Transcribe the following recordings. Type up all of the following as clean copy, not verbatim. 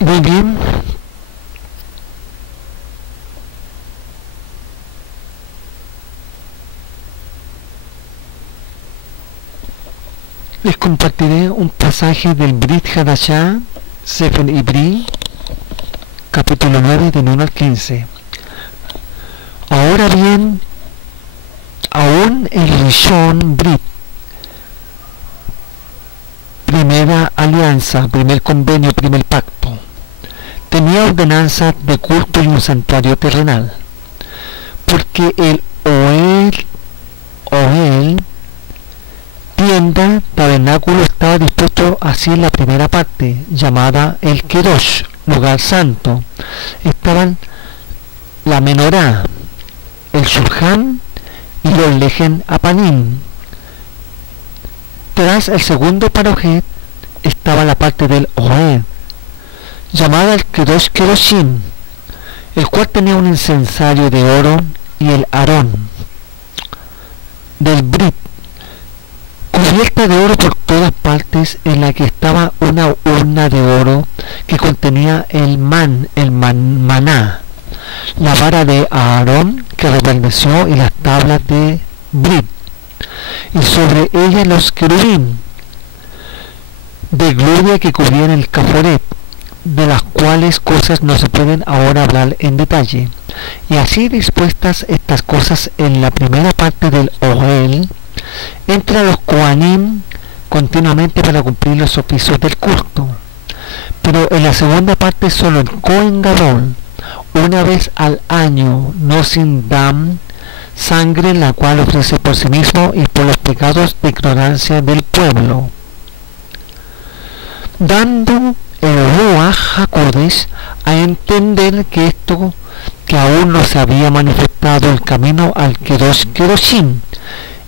Muy bien, les compartiré un pasaje del Brit Hadashah, Sefer Ibri, capítulo 9, del 1 al 15. Ahora bien, aún el Rishon Brit, primera alianza, primer convenio, primer pacto, tenía ordenanzas de culto y un santuario terrenal, porque el Oel, tienda, tabernáculo, estaba dispuesto así en la primera parte, llamada el Kedosh, lugar santo. Estaban la menorá, el shulchan y los lejen apanim. Tras el segundo parojet estaba la parte del Oed, llamada el Kedosh Kedoshim, el cual tenía un incensario de oro y el Aarón del Brit, cubierta de oro por todas partes, en la que estaba una urna de oro que contenía el maná, la vara de Aarón que resplandeció y las tablas de Brit, y sobre ella los querubín de gloria que cubrían el caforet, de las cuales cosas no se pueden ahora hablar en detalle. Y así dispuestas estas cosas en la primera parte del Ohel, entre los Kohanim continuamente para cumplir los oficios del culto. Pero en la segunda parte solo el Kohen Gadol, una vez al año, no sin dam, sangre, la cual ofrece por sí mismo y por los pecados de ignorancia del pueblo, dando el Ruach HaKodesh a entender que esto, que aún no se había manifestado el camino al Kedosh Kedoshim,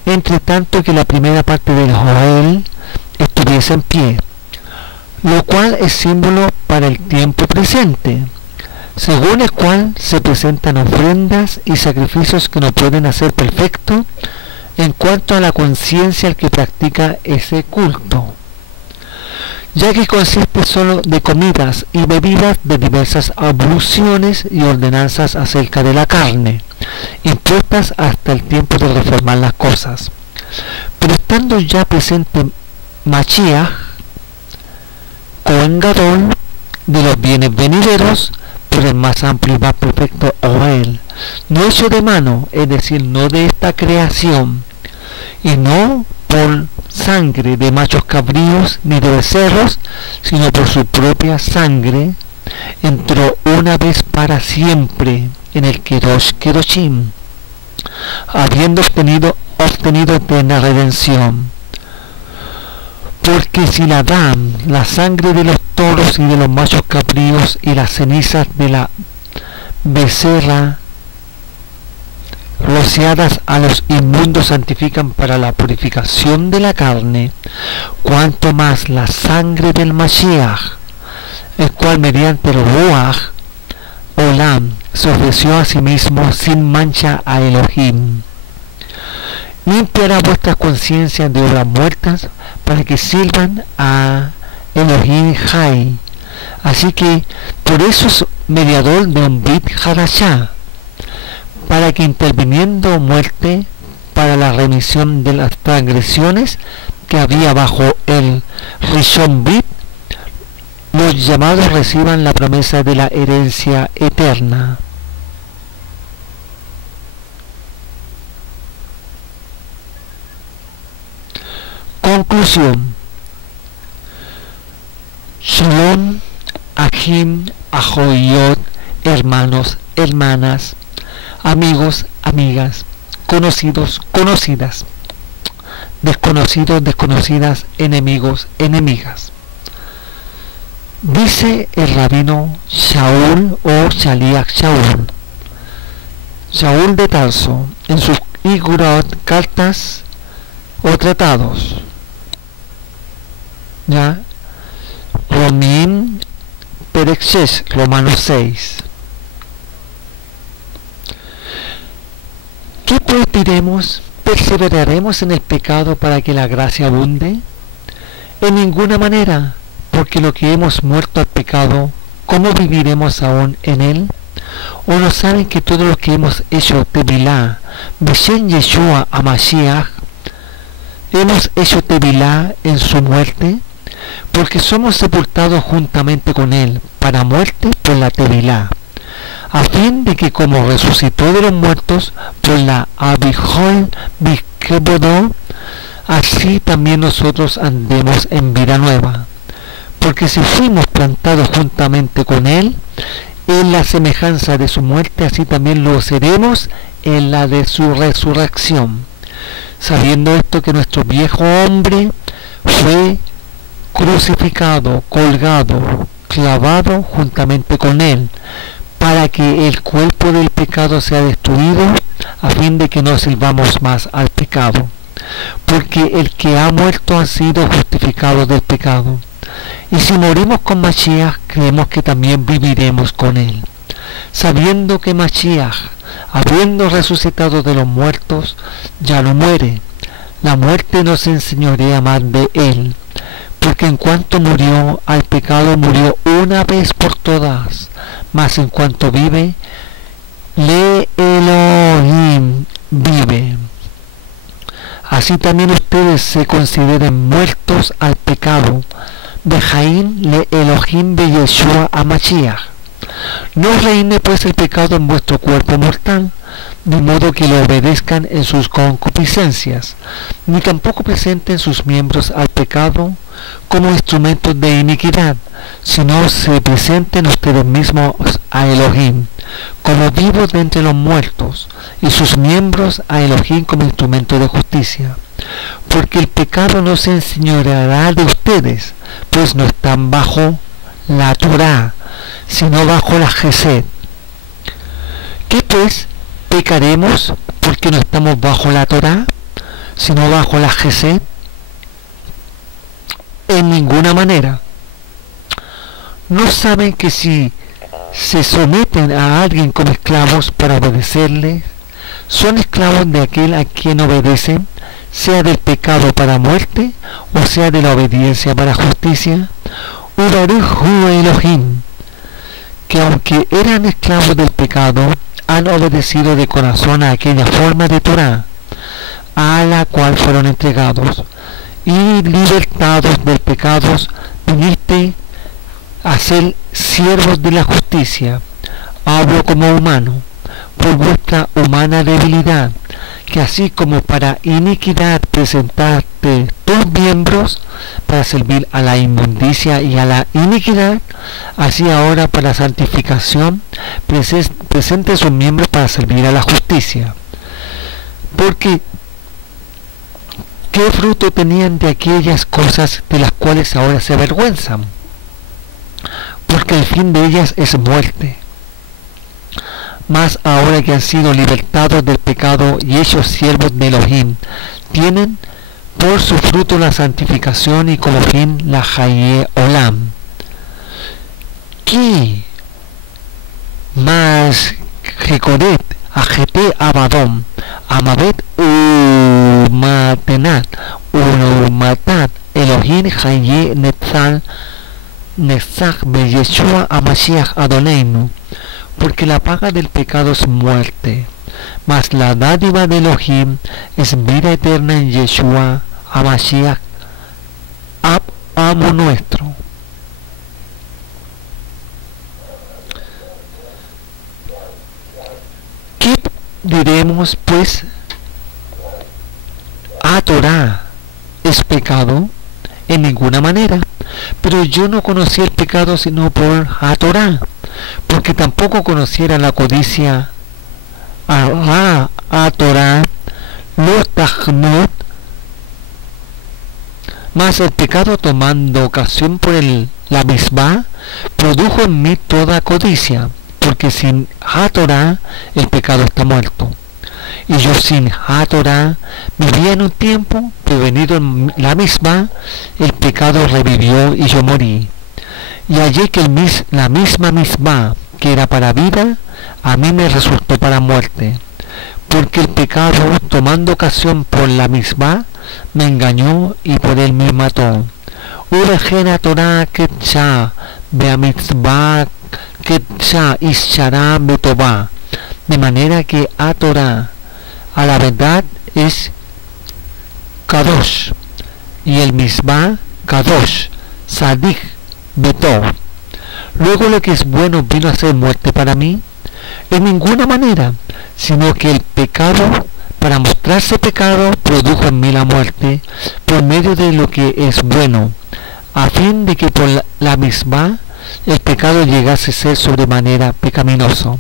entre tanto que la primera parte del Joel estuviese en pie, lo cual es símbolo para el tiempo presente, según el cual se presentan ofrendas y sacrificios que no pueden hacer perfecto en cuanto a la conciencia al que practica ese culto, ya que consiste solo de comidas y bebidas de diversas abluciones y ordenanzas acerca de la carne, impuestas hasta el tiempo de reformar las cosas. Pero estando ya presente Mashiach, Kohen Gadol, de los bienes venideros, por el más amplio y más perfecto Ohel, no hecho de mano, es decir, no de esta creación, y no por sangre de machos cabríos ni de becerros, sino por su propia sangre, entró una vez para siempre en el Kedosh Kedoshim, habiendo obtenido eterna redención. Porque si la dan, la sangre de los toros y de los machos cabríos y las cenizas de la becerra rociadas a los inmundos santifican para la purificación de la carne, cuanto más la sangre del Mashiach, el cual mediante el Ruach Olam se ofreció a sí mismo sin mancha a Elohim, limpiará vuestras conciencias de obras muertas para que sirvan a Elohim Jai. Así que por eso es mediador de un Brit Hadashah, para que interviniendo muerte para la remisión de las transgresiones que había bajo el Rishon Brit, los llamados reciban la promesa de la herencia eterna. Conclusión. Shalom, Achim, Ajoyot, hermanos, hermanas, amigos, amigas, conocidos, conocidas, desconocidos, desconocidas, enemigos, enemigas. Dice el rabino Shaul o Shaliach Shaul, Shaul de Tarso, en sus Igurot, cartas o tratados, ya, Romim Perexes, Romanos 6. ¿Qué pues diremos? ¿Perseveraremos en el pecado para que la gracia abunde? En ninguna manera, porque lo que hemos muerto al pecado, ¿cómo viviremos aún en él? ¿O no saben que todo lo que hemos hecho Tevilá, Beshen Yeshua Hamashiach, hemos hecho Tevilá en su muerte? Porque somos sepultados juntamente con él para muerte por la Tevilá, a fin de que como resucitó de los muertos por la Abijol Bikebodó, así también nosotros andemos en vida nueva. Porque si fuimos plantados juntamente con él en la semejanza de su muerte, así también lo seremos en la de su resurrección. Sabiendo esto, que nuestro viejo hombre fue crucificado, colgado, clavado juntamente con él, para que el cuerpo del pecado sea destruido, a fin de que no sirvamos más al pecado. Porque el que ha muerto ha sido justificado del pecado. Y si morimos con Mashiach, creemos que también viviremos con él, sabiendo que Mashiach, habiendo resucitado de los muertos, ya no muere. La muerte no se enseñorea más de él, porque en cuanto murió al pecado, murió una vez por todas, mas en cuanto vive, le Elohim vive. Así también ustedes se consideren muertos al pecado, Bejaim le Elohim be Yeshua Hamashiach. No reine pues el pecado en vuestro cuerpo mortal, de modo que le obedezcan en sus concupiscencias, ni tampoco presenten sus miembros al pecado como instrumentos de iniquidad, sino se presenten ustedes mismos a Elohim como vivos de entre los muertos, y sus miembros a Elohim como instrumentos de justicia. Porque el pecado no se enseñoreará de ustedes, pues no están bajo la Torá, sino bajo la Gesed. ¿Qué pues? ¿Pecaremos porque no estamos bajo la Torá, sino bajo la Gesed? En ninguna manera. ¿No saben que si se someten a alguien como esclavos para obedecerle, son esclavos de aquel a quien obedecen, sea del pecado para muerte, o sea de la obediencia para justicia? Ubaruhu Elohim, que aunque eran esclavos del pecado, han obedecido de corazón a aquella forma de Torah, a la cual fueron entregados, y libertados del pecado, viniste a ser siervos de la justicia. Hablo como humano, por vuestra humana debilidad, que así como para iniquidad presentaste tus miembros para servir a la inmundicia y a la iniquidad, así ahora para santificación presente sus miembros para servir a la justicia. Porque ¿qué fruto tenían de aquellas cosas de las cuales ahora se avergüenzan? Porque el fin de ellas es muerte. Mas ahora que han sido libertados del pecado y hechos siervos de Elohim, tienen por su fruto la santificación y como fin la Haye Olam. Ki mas Jecoret, Ajete Abadom, Amabet Umatenat, Umatat, Elohim Haye Netzal, Netzach Be Yeshua Hamashiach Adoneinu. Porque la paga del pecado es muerte, mas la dádiva de Elohim es vida eterna en Yeshua Hamashiach, amo nuestro. ¿Qué diremos pues? ¿A Torah es pecado? En ninguna manera. Pero yo no conocí el pecado sino por a Torah, porque tampoco conociera la codicia a Torah, lo tajnot, mas el pecado, tomando ocasión por la misma, produjo en mí toda codicia, porque sin Torah el pecado está muerto. Y yo sin Torah vivía en un tiempo, pero venido en la misma, el pecado revivió y yo morí. Y hallé que la misma que era para vida, a mí me resultó para muerte, porque el pecado, tomando ocasión por la misma, me engañó y por él me mató. Urejena Torah Ketcha Beamitzvah Ketcha Ishara Betová, de manera que a Torah, a la verdad es Kadosh, y el Misbah Kadosh, Sadik Betov. Luego lo que es bueno vino a ser muerte para mí, en ninguna manera, sino que el pecado, para mostrarse pecado, produjo en mí la muerte, por medio de lo que es bueno, a fin de que por la misma el pecado llegase a ser sobremanera pecaminoso.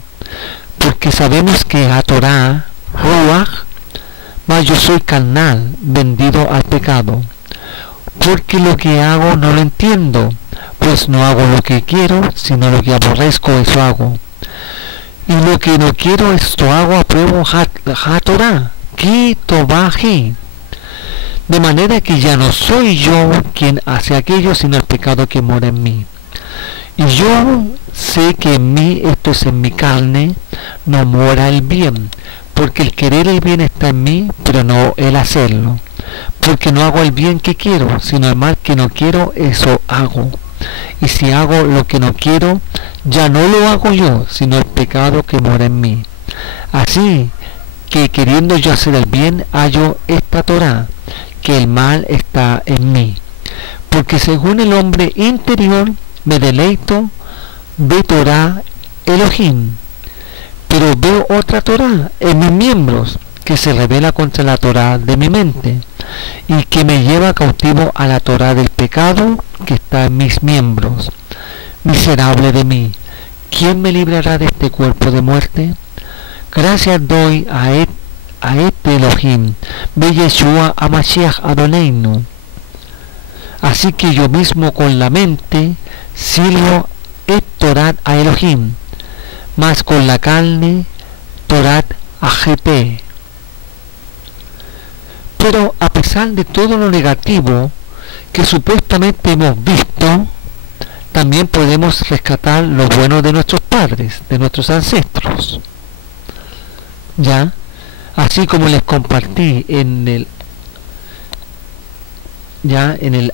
Porque sabemos que a Torah, Ruach, mas yo soy carnal, vendido al pecado. Porque lo que hago no lo entiendo, pues no hago lo que quiero, sino lo que aborrezco, eso hago. Y lo que no quiero, esto hago, apruebo a Torah, ki tobaji. De manera que ya no soy yo quien hace aquello, sino el pecado que mora en mí. Y yo sé que en mí, esto es en mi carne, no mora el bien, porque el querer el bien está en mí, pero no el hacerlo. Porque no hago el bien que quiero, sino el mal que no quiero, eso hago. Y si hago lo que no quiero, ya no lo hago yo, sino el pecado que mora en mí. Así que queriendo yo hacer el bien, hallo esta Torah, que el mal está en mí. Porque según el hombre interior, me deleito de Torah Elohim, pero veo otra Torah en mis miembros, que se revela contra la Torah de mi mente, y que me lleva cautivo a la Torah del pecado que está en mis miembros. Miserable de mí, ¿quién me librará de este cuerpo de muerte? Gracias doy a este Elohim, Be Yeshua HaMashiach Adoneinu. Así que yo mismo con la mente sirvo et Torat a Elohim, mas con la carne Torat a GP. Pero a pesar de todo lo negativo que supuestamente hemos visto, también podemos rescatar lo bueno de nuestros padres, de nuestros ancestros. ¿Ya? Así como les compartí en el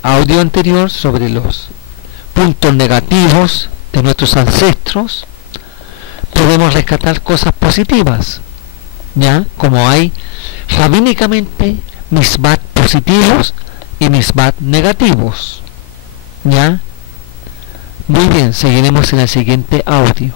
audio anterior sobre los puntos negativos de nuestros ancestros, podemos rescatar cosas positivas, ¿ya? Como hay rabínicamente misbat positivos y misbat negativos, ¿ya? Muy bien, seguiremos en el siguiente audio.